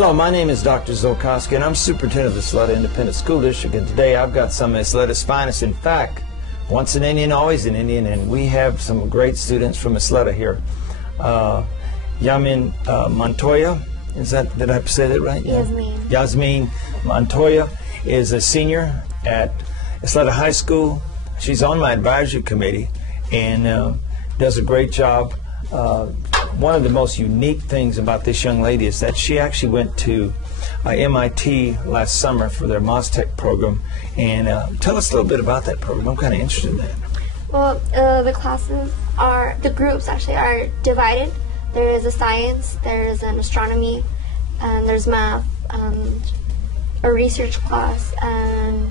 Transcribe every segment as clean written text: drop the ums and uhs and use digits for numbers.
Hello, my name is Dr. Zolkoski, and I'm superintendent of the Ysleta Independent School District, and today I've got some of Ysleta's finest. In fact, once an Indian, always an Indian, and we have some great students from Ysleta here. Yamin Montoya, did I say that right? Yasmin. Yasmin Montoya is a senior at Ysleta High School. She's on my advisory committee and does a great job. One of the most unique things about this young lady is that she actually went to MIT last summer for their MozTech program. And tell us a little bit about that program. I'm kind of interested in that. Well, the groups actually are divided. There is a science, there is an astronomy, and there's math, and a research class, and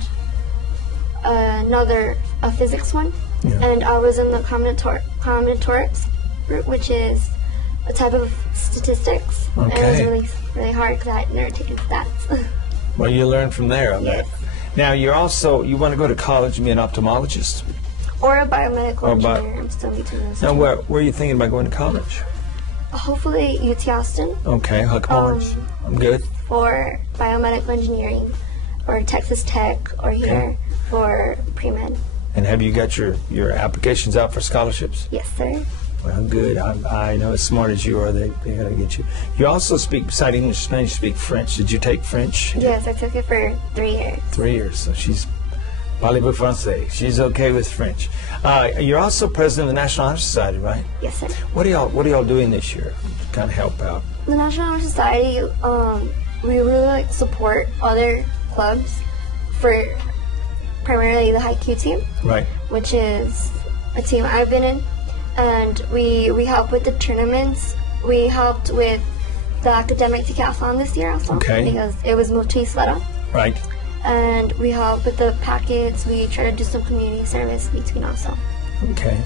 a physics one. Yeah. And I was in the combinatorics group, which is a type of statistics. Okay. And it was really hard because I had never taken stats. Well, you learn from there on that. Now, you want to go to college and be an ophthalmologist? Or a biomedical engineer. I'm still between those. Now, where are you thinking about going to college? Hopefully UT Austin. Okay, Huck Orange. I'm good. For biomedical engineering, or Texas Tech, or here for pre-med. And have you got your applications out for scholarships? Yes, sir. Well, good. I know as smart as you are, they got to get you. You also speak, beside English and Spanish, you speak French. Did you take French? Yes, I took it for 3 years. 3 years. So she's parlez-vous français. She's okay with French. You're also president of the National Honor Society, right? Yes, sir. What are y'all doing this year to kind of help out? The National Honor Society, we really support other clubs for primarily the haiku team, right? Which is a team I've been in. And we help with the tournaments. We helped with the academic decathlon this year also, because it was moved to Ysleta. Right. And we help with the packets. We try to do some community service between also. Okay.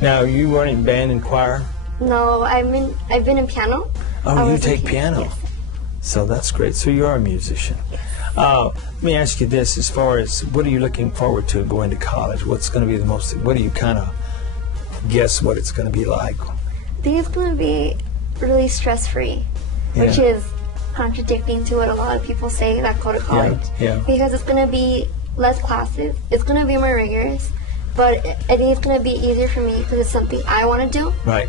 Now, you weren't in band and choir? No, I've been in piano. Oh, you take piano. Yes. So that's great. So you are a musician. Let me ask you this: as far as what are you looking forward to going to college? What's going to be the most? What do you kind of guess what it's going to be like? I think it's going to be really stress-free, which is contradicting to what a lot of people say that go to college. Yeah. Because it's going to be less classes. It's going to be more rigorous, but I think it's going to be easier for me because it's something I want to do. Right.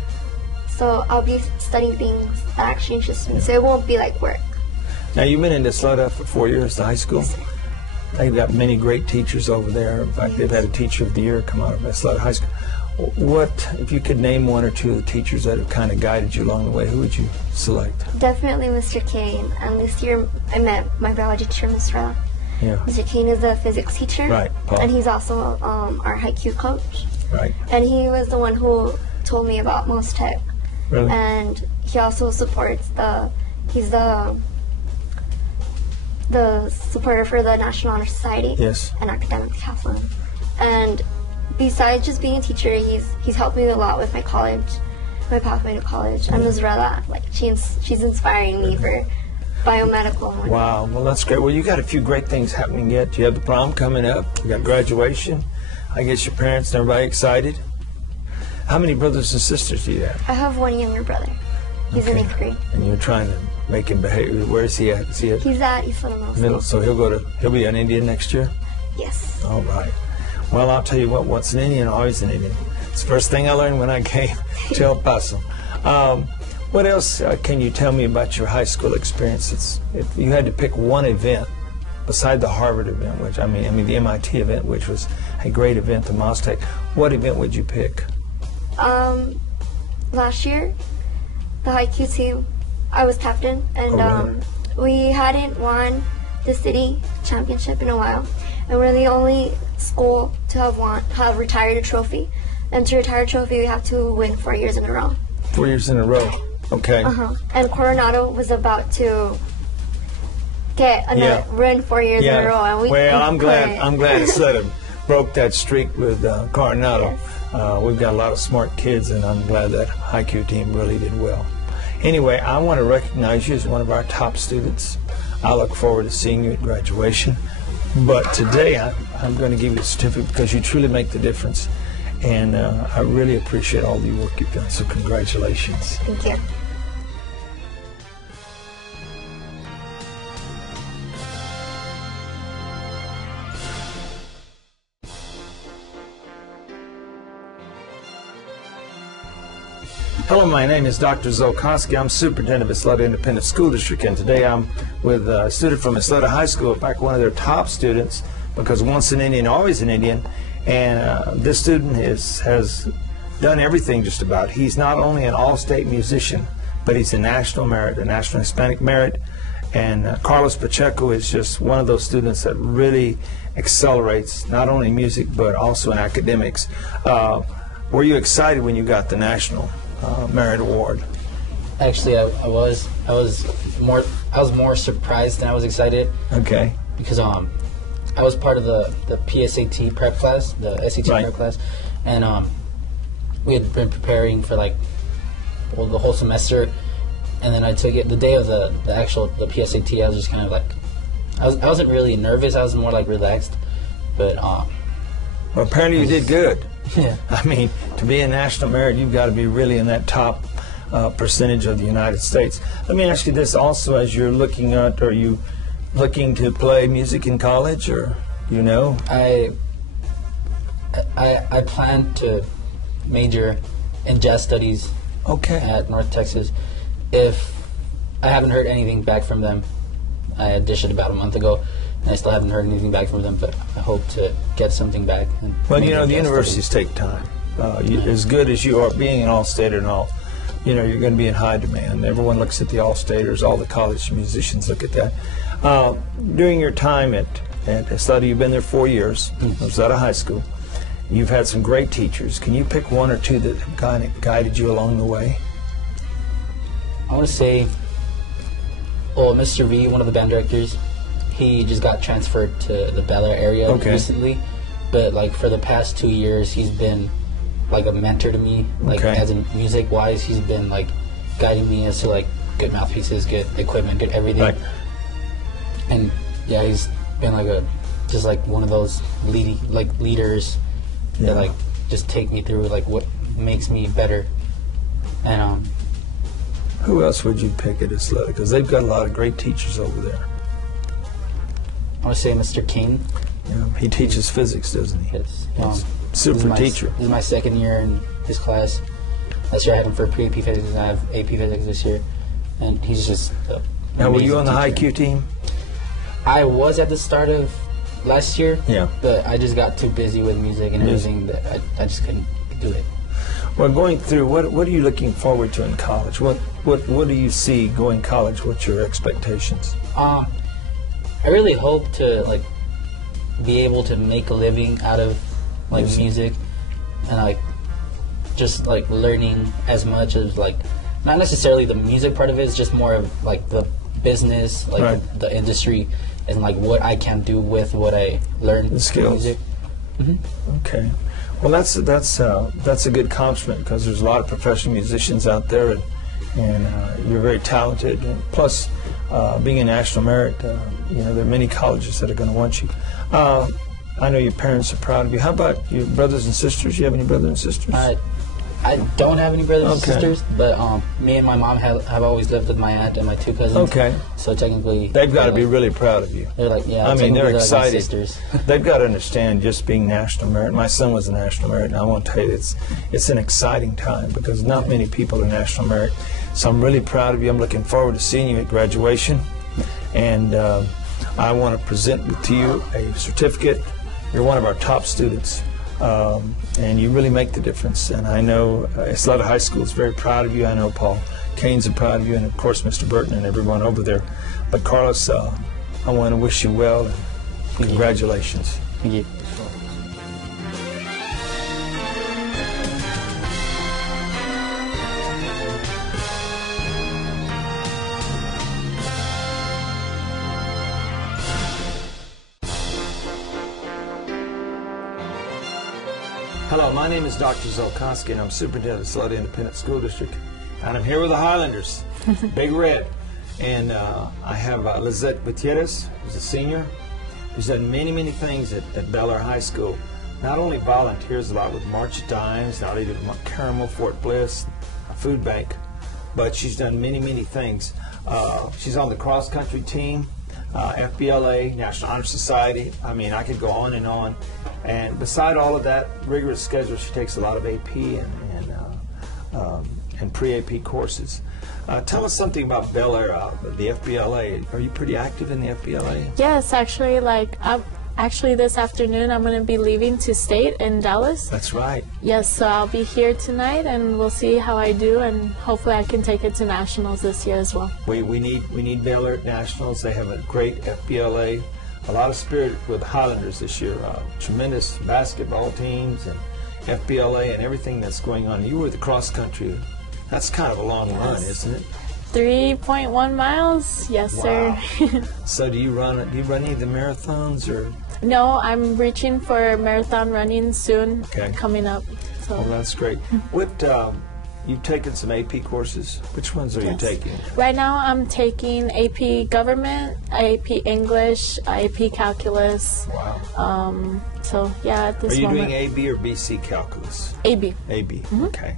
So I'll be studying things that actually interest me, so it won't be like work. Now, you've been in Ysleta for 4 years, the high school. Yes, sir. They've got many great teachers over there. In fact, they've had a Teacher of the Year come out of Ysleta High School. What, if you could name one or two of the teachers that have kind of guided you along the way, who would you select? Definitely Mr. Kane. And this year I met my biology teacher, Ms. Rella. Yeah. Mr. Kane is a physics teacher. Right, Paul. And he's also our haiku coach. Right. And he was the one who told me about MozTech. Really? And he also supports he's the supporter for the National Honor Society. Yes. And academic decathlon. And besides just being a teacher, he's helped me a lot with my college, my pathway to college. And Ms. Rella, she's inspiring me for biomedical. Wow, well that's great. Well, you got a few great things happening yet. You have the prom coming up. You got graduation. I guess your parents and everybody excited. How many brothers and sisters do you have? I have one younger brother. He's in 8th grade. And you're trying to make him behave. Where is he at? Is he at? He's at Ysleta Middle. So he'll be an Indian next year? Yes. All right. Well, I'll tell you what, once an Indian, always an Indian. It's the first thing I learned when I came to El Paso. What else can you tell me about your high school experiences? If you had to pick one event, beside the Harvard event, which I mean the MIT event, which was a great event, the MozTech, what event would you pick? Last year, the haiku team, I was captain, and we hadn't won the city championship in a while. And we're the only school to have retired a trophy. And to retire a trophy, we have to win 4 years in a row. 4 years in a row. Okay. And Coronado was about to get another win 4 years in a row. And I'm glad Ysleta broke that streak with Coronado. Yes. We've got a lot of smart kids, and I'm glad that haiku team really did well. Anyway, I want to recognize you as one of our top students. I look forward to seeing you at graduation. But today, I'm going to give you a certificate because you truly make the difference. And I really appreciate all the work you've done. So congratulations. Thank you. Hello, my name is Dr. Zolkoski. I'm superintendent of Ysleta Independent School District, and today I'm with a student from Ysleta High School, in fact, one of their top students, because once an Indian, always an Indian, and this student has done everything just about. He's not only an all-state musician, but he's a national merit, a national Hispanic merit, and Carlos Pacheco is just one of those students that really accelerates not only in music but also in academics. Were you excited when you got the National Merit Award? Actually, I was more surprised than I was excited. Okay. Because I was part of the PSAT prep class, the SAT prep class, and we had been preparing for the whole semester, and then I took it the day of the PSAT. I was just kind of I wasn't really nervous. I was more relaxed, but well, apparently you did good. Yeah. I mean, to be a national merit, you've got to be really in that top percentage of the United States. Let me ask you this also: as you're looking at, are you looking to play music in college, or I plan to major in jazz studies. Okay. At North Texas. If I haven't heard anything back from them, I auditioned about a month ago, and I still haven't heard anything back from them, but I hope to get something back. Well, the universities take time. As good as you are being an all-stater and all, you're going to be in high demand. Everyone looks at the all-staters. All the college musicians look at that. During your time at Ysleta, you've been there 4 years. Ysleta High School. You've had some great teachers. Can you pick one or two that have guided you along the way? I want to say, Mr. V, one of the band directors, he just got transferred to the Bel Air area recently. But for the past 2 years, he's been a mentor to me. As in music-wise, he's been guiding me as to good mouthpieces, good equipment, good everything. Right. And yeah, he's been one of those leaders that just take me through what makes me better. And who else would you pick at Ysleta? Because they've got a lot of great teachers over there. I want to say Mr. Kane. Yeah, he teaches physics, doesn't he? Yes. Super teacher. This is my second year in his class. Last year I had him for pre-AP physics, and I have AP physics this year. And he's just Now, were you on the teacher. high Q team? I was at the start of last year. Yeah. But I just got too busy with music and everything that I just couldn't do it. Well, going through, what are you looking forward to in college? What do you see going college? What's your expectations? I really hope to be able to make a living out of music, and just learning as much as not necessarily the music part of it. It's just more of the business, the industry, and what I can do with what I learned. The skills. Music. Mm-hmm. Okay. Well, that's a good compliment, because there's a lot of professional musicians out there, and you're very talented. And plus, being a national merit, there are many colleges that are going to want you. I know your parents are proud of you. How about your brothers and sisters? You have any brothers and sisters? I don't have any brothers and sisters, but me and my mom have always lived with my aunt and my two cousins. Okay. So technically, they've got to be really proud of you. They're yeah. I mean, they're my excited. sisters. They've got to understand just being national merit. My son was a national merit, and I want to tell you, it's an exciting time, because not many people are national merit. So I'm really proud of you. I'm looking forward to seeing you at graduation, and I want to present to you a certificate. You're one of our top students. And you really make the difference. And I know Ysleta High School is very proud of you. I know Paul Kane's are proud of you, and of course Mr. Burton and everyone over there. But Carlos, I want to wish you well, and congratulations. Thank you. Hello, my name is Dr. Zolkoski, and I'm superintendent of Ysleta Independent School District. And I'm here with the Highlanders, Big Red. And I have Ysleta Gutierrez, who's a senior, who's done many, many things at Bel Air High School. Not only volunteers a lot with March of Dimes, not only did Caramel, Fort Bliss, a food bank, but she's done many, many things. She's on the cross-country team, FBLA, National Honor Society. I mean, I could go on. And beside all of that rigorous schedule, she takes a lot of AP and pre-AP courses. Tell us something about Bel Air, the FBLA. Are you pretty active in the FBLA? Yes, actually, actually this afternoon I'm going to be leaving to state in Dallas. That's right. Yes, so I'll be here tonight, and we'll see how I do, and hopefully I can take it to nationals this year as well. We need Bel Air at nationals. They have a great FBLA. A lot of spirit with Highlanders this year. Tremendous basketball teams and FBLA and everything that's going on. You were the cross country. That's kind of a long run, isn't it? 3.1 miles. Yes, wow. sir. So do you run any of the marathons or? No, I'm reaching for marathon running soon. Okay. Coming up. So. Well, that's great. What you've taken some AP courses. Which ones are you taking? Right now I'm taking AP Government, AP English, AP Calculus. Wow. So yeah, at this moment. Are you doing AB or BC Calculus? AB. AB. Okay.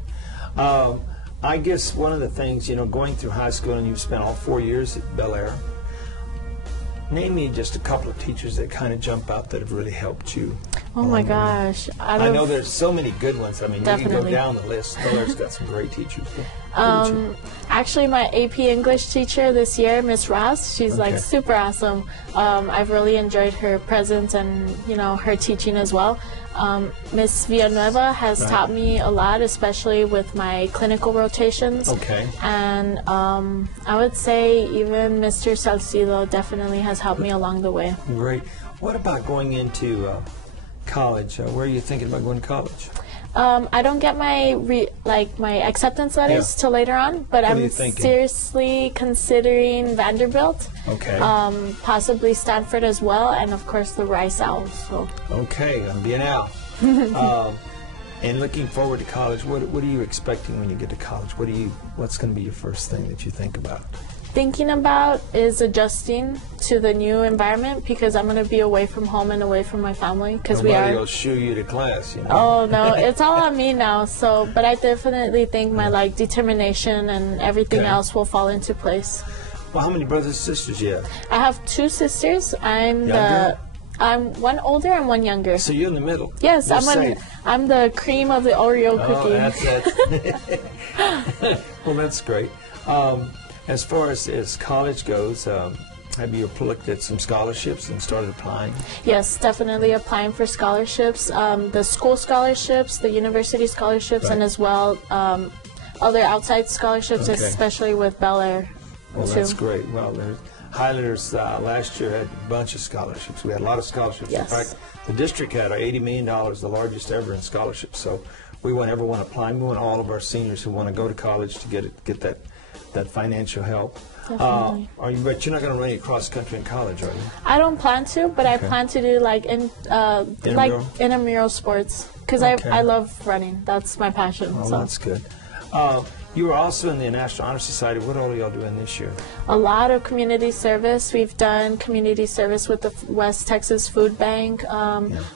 I guess one of the things, going through high school, and you've spent all 4 years at Bel Air, name me just a couple of teachers that kind of jump out that have really helped you. Oh my gosh. I know there's so many good ones. I mean, Definitely. You can go down the list. Bel Air's got some great teachers. Actually, my AP English teacher this year, Miss Ross, she's like super awesome. I've really enjoyed her presence and, her teaching as well. Miss Villanueva has taught me a lot, especially with my clinical rotations. Okay. And I would say even Mr. Salcido definitely has helped me along the way. Great. What about going into college? Where are you thinking about going to college? I don't get my my acceptance letters till later on, but I'm seriously considering Vanderbilt. Okay. Possibly Stanford as well, and of course the Rice Owls. So. Okay, I'm being out. And looking forward to college. What are you expecting when you get to college? What's going to be your first thing that you think about? Thinking about is adjusting to the new environment because I'm going to be away from home and away from my family because Nobody will shoo you to class, Oh no, it's all on me now. So, but I definitely think my determination and everything else will fall into place. Well, how many brothers and sisters do you have? I have 2 sisters. I'm one older and one younger. So you're in the middle. Yes, I'm the cream of the Oreo cookie. That's well, that's great. As far as college goes, have you looked at some scholarships and started applying? Yes, definitely applying for scholarships, the school scholarships, the university scholarships, and as well other outside scholarships, especially with Bel Air. Well, that's great. Well, Highlanders last year had a bunch of scholarships. We had a lot of scholarships. Yes. In fact, the district had $80 million, the largest ever in scholarships. So we want everyone applying. We want all of our seniors who want to go to college to get that financial help. Definitely. But you're not going to run any cross country in college, are you? I don't plan to, but I plan to do intramural sports because I love running. That's my passion. Oh, that's good. You were also in the National Honor Society. What all are y'all doing this year? A lot of community service. We've done community service with the West Texas Food Bank,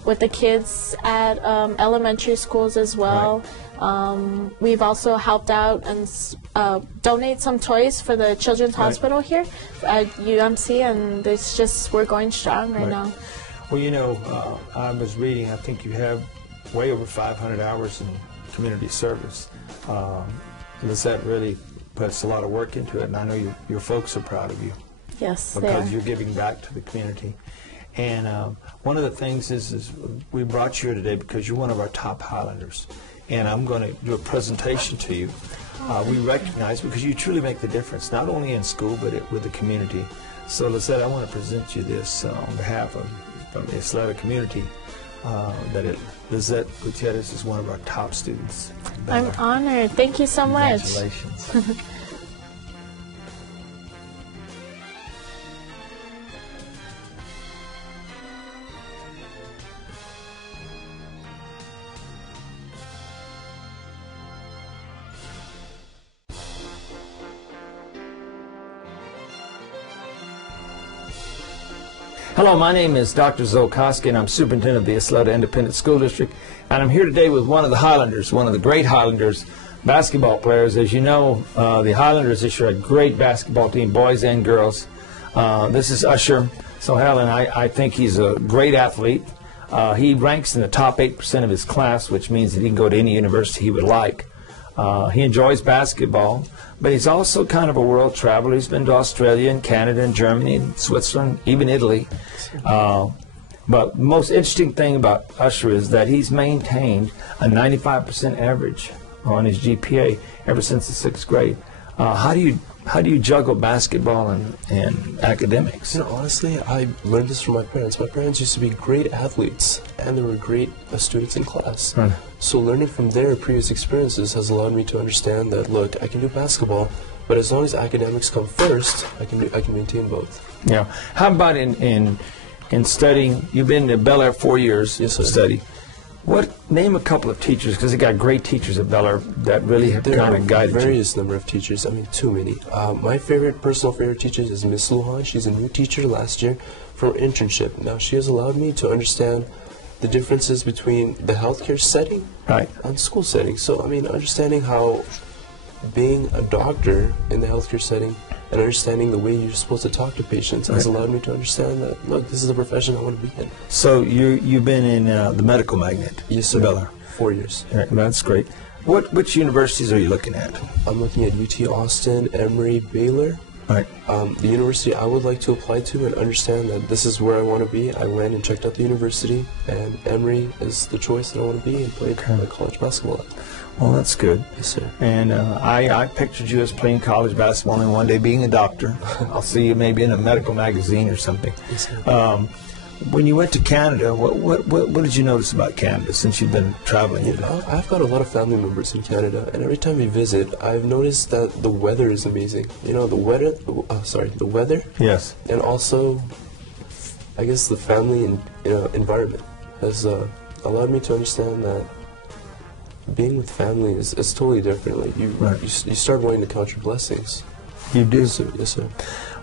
with the kids at elementary schools as well. Right. We've also helped out and donate some toys for the Children's Hospital here at UMC, and it's just, we're going strong right now. Well, I was reading, I think you have way over 500 hours in community service. Lizette really puts a lot of work into it, and I know your folks are proud of you. Yes, because you're giving back to the community. And one of the things is we brought you here today because you're one of our top Highlanders. And I'm going to do a presentation to you. We recognize because you truly make the difference, not only in school, but with the community. So Lizette, I want to present you this on behalf of the Ysleta community. Lizette Gutierrez is one of our top students. I'm honored. Thank you so much. Congratulations. Hello, my name is Dr. Zolkoski, and I'm superintendent of the Ysleta Independent School District. And I'm here today with one of the Highlanders, one of the great Highlanders basketball players. As you know, the Highlanders this year had a great basketball team, boys and girls. This is Usher Sohel, I think he's a great athlete. He ranks in the top 8% of his class, which means that he can go to any university he would like. He enjoys basketball, but he's also kind of a world traveler. He's been to Australia and Canada and Germany and Switzerland, even Italy. But the most interesting thing about Usher is that he's maintained a 95% average on his GPA ever since the 6th grade. How do you juggle basketball and academics? You know, honestly, I learned this from my parents. My parents used to be great athletes, and they were great students in class. Right. So learning from their previous experiences has allowed me to understand that, look, I can do basketball, but as long as academics come first, I can maintain both. Yeah. How about in studying? You've been at Bel Air 4 years. Yes, sir. Study. Name a couple of teachers, because they got great teachers at Bel Air that really have kind of guided you. Various number of teachers. I mean, too many. My personal favorite teacher is Miss Lujan. She's a new teacher last year for an internship. Now, she has allowed me to understand the differences between the healthcare setting and school setting. So, I mean, understanding how being a doctor in the healthcare setting and understanding the way you're supposed to talk to patients has allowed me to understand that, look, this is the profession I want to be in. So you've been in the medical magnet? Yes, sir. Bel Air. 4 years. Right, that's great. Which universities are you looking at? I'm looking at UT Austin, Emory, Baylor. Right. The university I would like to apply to and understand that this is where I want to be. I went and checked out the university, and Emory is the choice that I want to be and play college basketball at. Well, that's good. Yes, sir. And I pictured you as playing college basketball and one day being a doctor. I'll see you maybe in a medical magazine or something. Yes, sir. When you went to Canada, what did you notice about Canada since you've been traveling? I've got a lot of family members in Canada, and every time we visit, I've noticed that the weather is amazing. You know, the weather. Yes. And also, I guess the family and environment has allowed me to understand that being with family is totally different. Like you start wanting to count your blessings. You do? Yes, sir.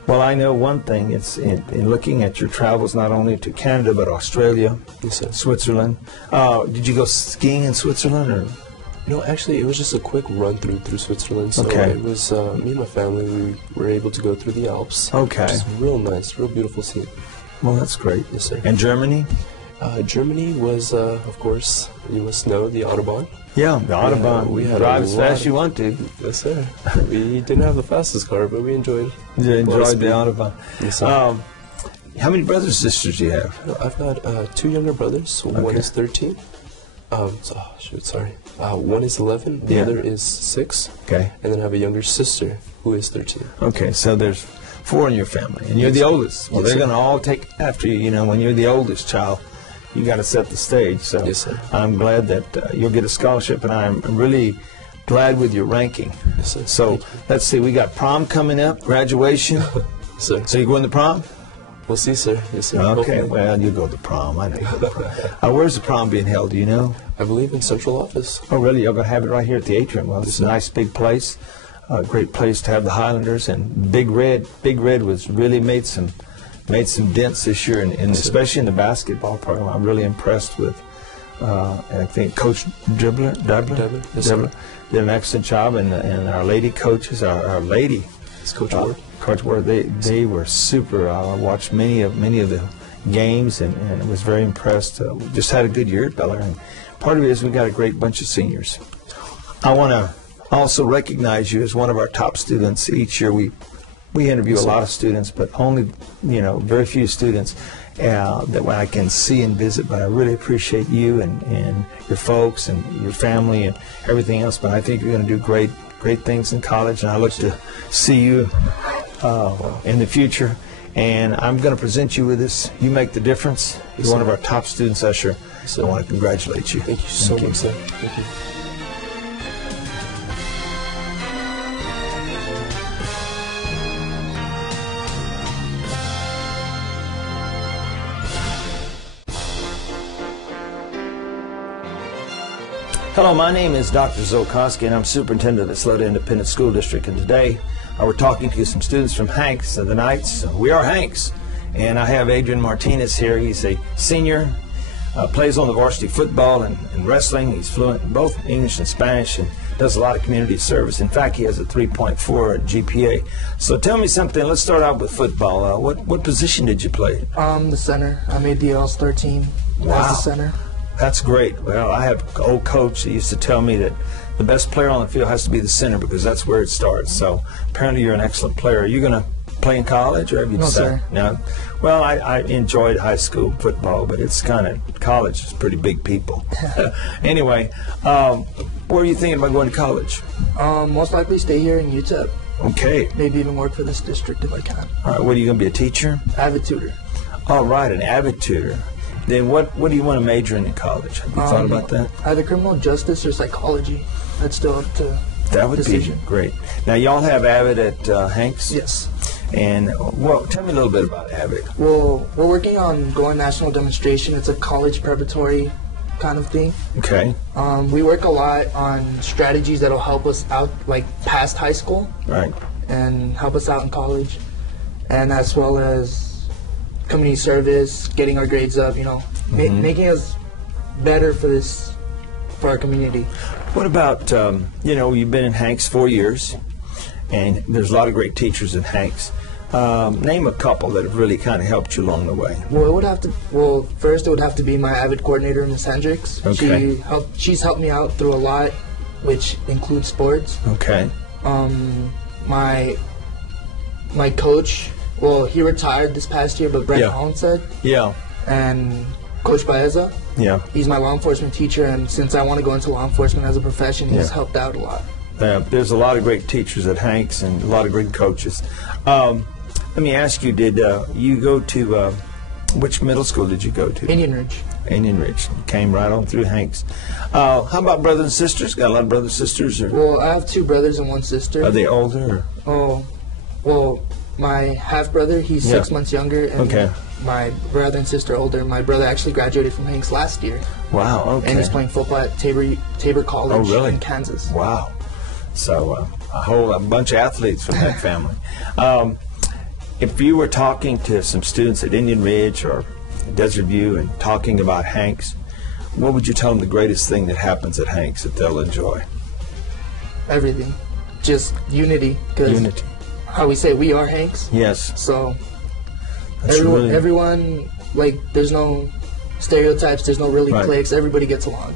Well, I know one thing. It's in looking at your travels, not only to Canada, but Australia, yes, sir. Switzerland. Did you go skiing in Switzerland? Or? No, actually, it was just a quick run through Switzerland. So okay. It was me and my family. We were able to go through the Alps. Okay. Which is real nice, real beautiful scene. Well, that's great. Yes, sir. And Germany? Germany was, of course, you must know, the Autobahn. Yeah, the Autobahn. We had drive as fast as you want to. Yes, sir. We didn't have the fastest car, but we enjoyed it. You enjoyed the Autobahn. Yes, sir. How many brothers and sisters do you have? I've got 2 younger brothers. Okay. One is 13. One is 11. The other is 6. Okay. And then I have a younger sister who is 13. Okay, so there's 4 in your family, and you're the oldest. Well, they're going to all take after you. You know, when you're the oldest child, you got to set the stage. So yes, sir. I'm glad that you'll get a scholarship, and I'm really glad with your ranking. Yes, sir. So let's see, we got prom coming up, graduation. Sir. So you going to prom? We'll see, sir. Yes, sir. Okay, Hopefully. well, you go to prom. I know you go to prom. Where's the prom being held, do you know? I believe in central office. Oh, really? You're going to have it right here at the atrium. Well, it's a nice big place, a great place to have the Highlanders, and Big Red was really made some dents this year, and especially in the basketball program. I'm really impressed with. I think Coach Dribbler did an excellent job, and our lady coaches, our lady, it's Coach Ward. Coach Ward, they were super. I watched many of the games, and was very impressed. We just had a good year at Bel Air, and part of it is we got a great bunch of seniors. I want to also recognize you as one of our top students. Each year we interview a lot of students, but only very few students that I can see and visit. But I really appreciate you and your folks and your family and everything else. But I think you're going to do great things in college, and I look to see you in the future. And I'm going to present you with this. You make the difference. You're one of our top students, Usher. So I want to congratulate you. Thank you so much, sir. Thank you. Hello, my name is Dr. Zolkoski, and I'm superintendent at Ysleta Independent School District. And today we're talking to some students from Hanks of the Knights. We are Hanks, and I have Adrian Martinez here. He's a senior, plays on the varsity football and wrestling. He's fluent in both English and Spanish, and does a lot of community service. In fact, he has a 3.4 GPA. So tell me something. Let's start out with football. What position did you play? The center. I made the All-Star team as the center. That's great. Well, I have an old coach that used to tell me that the best player on the field has to be the center because that's where it starts. So apparently you're an excellent player. Are you going to play in college, or have you decided? No. Well, I enjoyed high school football, but it's kind of, college is pretty big people. Anyway, where are you thinking about going to college? Most likely stay here in UTEP. Okay. Maybe even work for this district if I can. All right. What are you going to be, a teacher? Avid tutor. All right, an avid tutor. Then what do you want to major in college? Have you thought about that? Either criminal justice or psychology. That's still up to That would decision. be great. Now, y'all have Avid at Hanks? Yes. And, well, tell me a little bit about Avid. Well, we're working on going national demonstration. It's a college preparatory kind of thing. Okay. We work a lot on strategies that'll help us out, like past high school. Right. And help us out in college. And as well as community service, getting our grades up, you know, making us better for our community. What about, you know, you've been in Hanks 4 years, and there's a lot of great teachers in Hanks. Name a couple that have really kind of helped you along the way. Well, first it would have to be my Avid coordinator, Ms. Hendricks. Okay. She's helped me out through a lot, which includes sports. Okay. My coach, well, he retired this past year, but Brent Holland said. Yeah. And Coach Baeza. Yeah. He's my law enforcement teacher, and since I want to go into law enforcement as a profession, he's helped out a lot. There's a lot of great teachers at Hanks and a lot of great coaches. Let me ask you, did you go to, which middle school did you go to? Indian Ridge. Indian Ridge. You came right on through Hanks. How about brothers and sisters? Got a lot of brothers and sisters? Or? Well, I have 2 brothers and 1 sister. Are they older? Oh, well, my half-brother, he's 6 months younger, and my brother and sister are older. My brother actually graduated from Hanks last year. Wow, okay. And he's playing football at Tabor College in Kansas. Wow. So a bunch of athletes from that family. If you were talking to some students at Indian Ridge or Desert View and talking about Hanks, what would you tell them the greatest thing that happens at Hanks that they'll enjoy? Everything. Just unity. Unity. How we say, we are Hanks. Yes. So everyone, like, there's no stereotypes, there's no cliques, everybody gets along.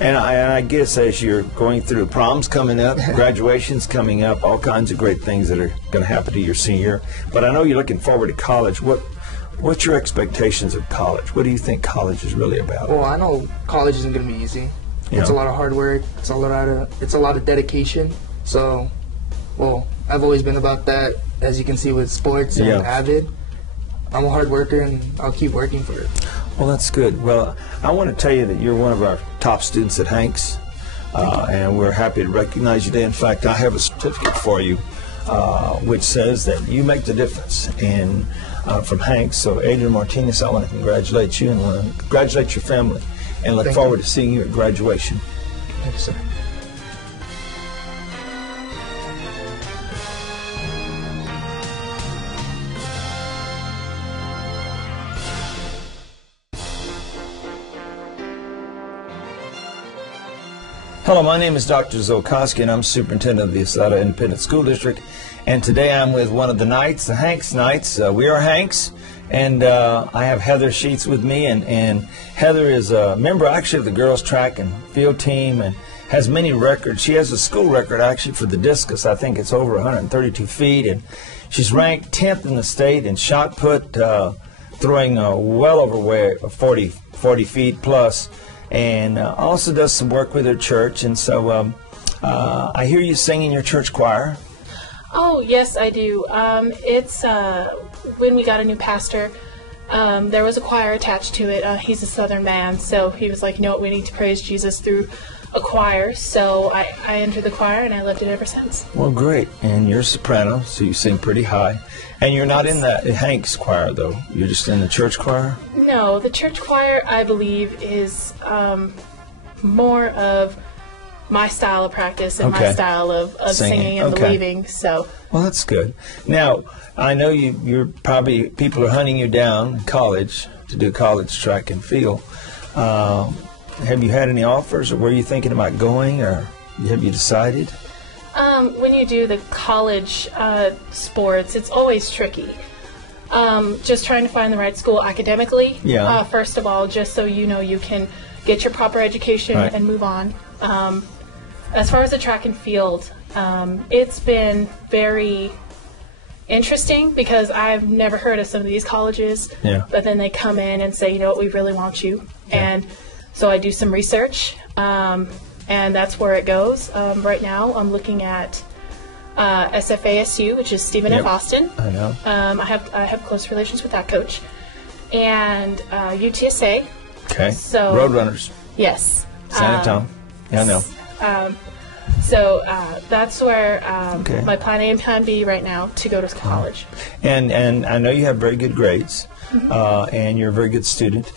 And I guess as you're going through, prom's coming up, graduation's coming up, all kinds of great things that are going to happen to your senior year. But I know you're looking forward to college. What's your expectations of college? What do you think college is really about? Well, I know college isn't going to be easy. It's a lot of hard work. It's a lot of dedication. So, well, I've always been about that, as you can see with sports and Avid. I'm a hard worker, and I'll keep working for it. Well, that's good. Well, I want to tell you that you're one of our top students at Hanks, and we're happy to recognize you today. In fact, I have a certificate for you which says that you make the difference from Hanks. So, Adrian Martinez, I want to congratulate you and want to congratulate your family and look forward to seeing you at graduation. Thank you, sir. Hello, my name is Dr. Zolkoski, and I'm superintendent of the Ysleta Independent School District. And today I'm with one of the Knights, the Hanks Knights. We are Hanks, and I have Heather Sheets with me. And Heather is a member, actually, of the girls' track and field team and has many records. She has a school record, actually, for the discus. I think it's over 132 feet. And she's ranked 10th in the state in shot put, throwing well over 40 feet plus. And also does some work with her church. And so I hear you sing in your church choir. Oh, yes, I do. It's when we got a new pastor, there was a choir attached to it. He's a Southern man, so he was like, you know what, we need to praise Jesus through a choir. So I entered the choir, and I loved it ever since. Well, great. And you're a soprano, so you sing pretty high. And you're not in the Hanks choir, though. You're just in the church choir? No, the church choir, I believe, is more of my style of practice and my style of singing and believing. So. Well, that's good. Now, I know people are hunting you down in college to do college track and field. Have you had any offers, or were you thinking about going, or have you decided? When you do the college sports, it's always tricky. Just trying to find the right school academically, first of all, just so you know you can get your proper education and move on. As far as the track and field, it's been very interesting because I've never heard of some of these colleges, but then they come in and say, you know what, we really want you. And so I do some research, and that's where it goes. Right now I'm looking at SFASU, which is Stephen F. Austin. I know. I have close relations with that coach. And UTSA. Okay. So Roadrunners. Yes. San Antonio. Yeah, I know. So that's where my plan A and plan B right now to go to college. And I know you have very good grades, and you're a very good student.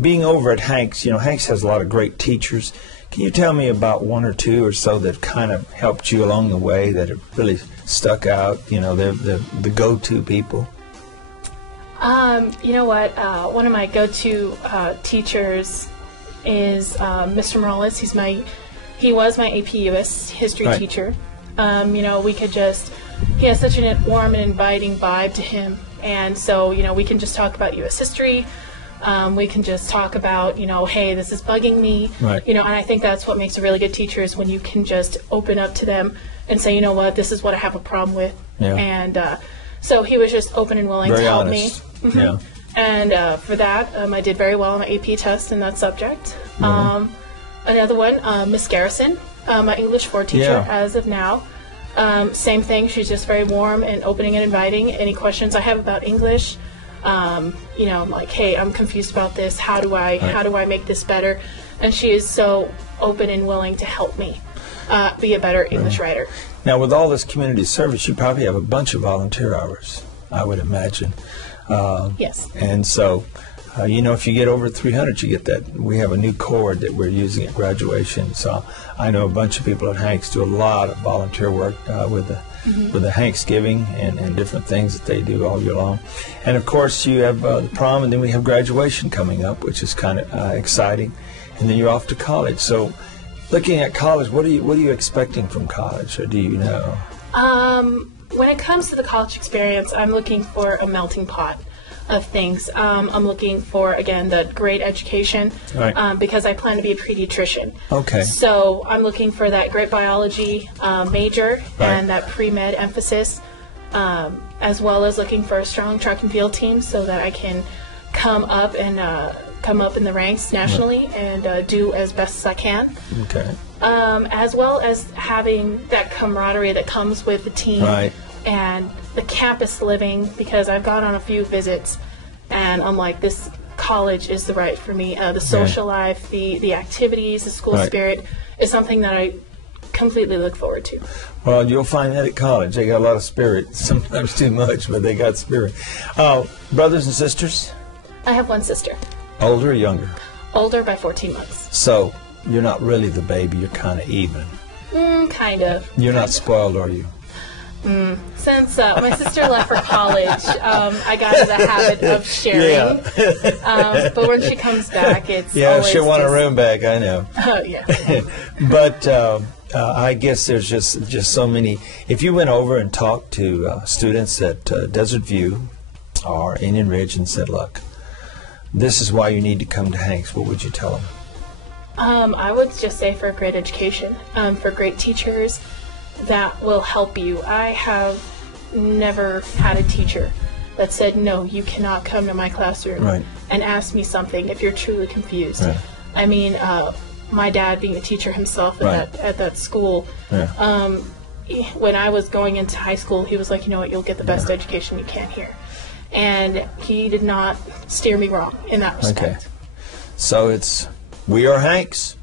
Being over at Hanks, you know, Hanks has a lot of great teachers. Can you tell me about one or two or so that kind of helped you along the way, that have really stuck out? You know, they're the go-to people. You know what? One of my go-to teachers is Mr. Morales. He was my AP US history teacher. You know, he has such a warm and inviting vibe to him. And so, you know, we can just talk about US history. We can just talk about, you know, hey, this is bugging me. Right. You know, and I think that's what makes a really good teacher is when you can just open up to them and say, you know what, this is what I have a problem with. Yeah. And so he was just open and willing to help me. Yeah. And for that, I did very well on my AP test in that subject. Another one, Miss Garrison, my English 4 teacher as of now. Same thing. She's just very warm and opening and inviting. Any questions I have about English, you know, I'm like, hey, I'm confused about this. How do I make this better? And she is so open and willing to help me be a better English writer. Now, with all this community service, you probably have a bunch of volunteer hours, I would imagine. Yes. And so, you know, if you get over 300, you get that. We have a new cord that we're using at graduation. So I know a bunch of people at Hanks do a lot of volunteer work with the Hanks Giving and different things that they do all year long. And of course, you have the prom, and then we have graduation coming up, which is kind of exciting. And then you're off to college. So, looking at college, what are you expecting from college, or do you know? When it comes to the college experience, I'm looking for a melting pot of things. I'm looking for, again, the great education because I plan to be a pediatrician. Okay. So I'm looking for that great biology major and that pre-med emphasis, as well as looking for a strong track and field team so that I can come up in the ranks nationally and do as best as I can. Okay. As well as having that camaraderie that comes with the team and the campus living, because I've gone on a few visits and I'm like, this college is the right for me. The social life, the activities, the school spirit is something that I completely look forward to. Well, you'll find that at college. They got a lot of spirit, sometimes too much, but they got spirit. Brothers and sisters? I have one sister. Older or younger? Older by 14 months. So you're not really the baby, you're kind of even. Kind of. You're not spoiled, are you? Since my sister left for college, I got in the habit of sharing. But when she comes back, it's always she'll want a room back, I know. Oh, yeah. But I guess there's just so many. If you went over and talked to students at Desert View or Indian Ridge and said, look, this is why you need to come to Hanks, what would you tell them? I would just say for a great education, for great teachers that will help you. I have never had a teacher that said, no, you cannot come to my classroom and ask me something if you're truly confused. I mean, my dad being a teacher himself at that school, when I was going into high school, he was like, you know what, you'll get the best education you can here. And he did not steer me wrong in that respect. So it's, we are Hanks.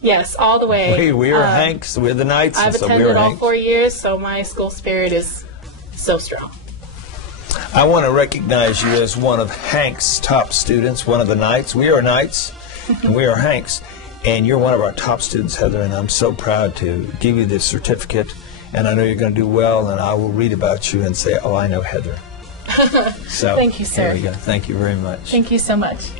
Yes, all the way. We are Hanks. We're the Knights. I've attended all 4 years, so my school spirit is so strong. I want to recognize you as one of Hanks' top students, one of the Knights. We are Knights, and we are Hanks. And you're one of our top students, Heather, and I'm so proud to give you this certificate. And I know you're going to do well, and I will read about you and say, oh, I know Heather. So, thank you, sir. There we go. Thank you very much. Thank you so much.